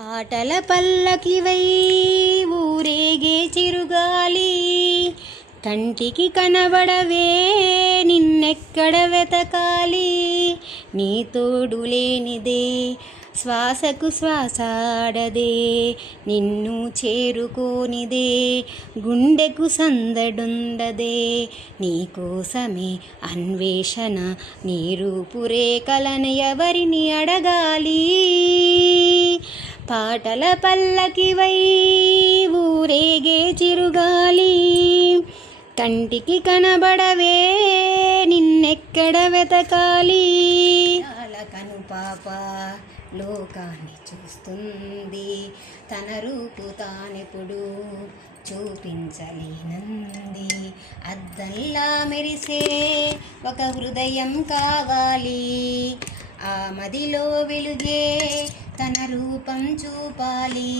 పాటల పల్లకివై ఊరేగే చిరుగాలి, కంటికి కనబడవే నిన్నెక్కడ వెతకాలి. నీ తోడు లేనిదే శ్వాసకు శ్వాసాడదే, నిన్ను చేరుకోనిదే గుండెకు సందడుండదే. నీకోసమే అన్వేషణ, నీ రూపురేఖలను ఎవరిని అడగాలి. పాటల పల్లకివై ఊరేగే చిరుగాలి, కంటికి కనబడవే నిన్నెక్కడ వెతకాలి. కను పాప లోకాన్ని చూస్తుంది, తన రూపు తానెప్పుడు చూపించలేనంది. అద్దంలా మెరిసే ఒక హృదయం కావాలి, ఆ మదిలో వెలుగే తన రూపం చూపాలి.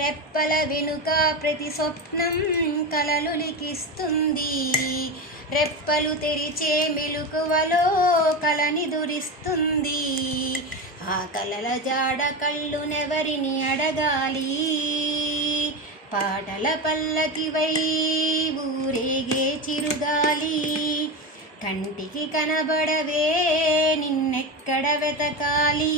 రెప్పల వెనుక ప్రతి స్వప్నం కలలు లిఖిస్తుంది, రెప్పలు తెరిచే మెలకువలో కలని దురిస్తుంది. ఆ కలల జాడ కళ్ళునెవరిని అడగాలి. పాటల పల్లకివై ఊరేగే చిరుగాలి, కంటికి కనబడవే నిన్నెక్కడ వెతకాలి.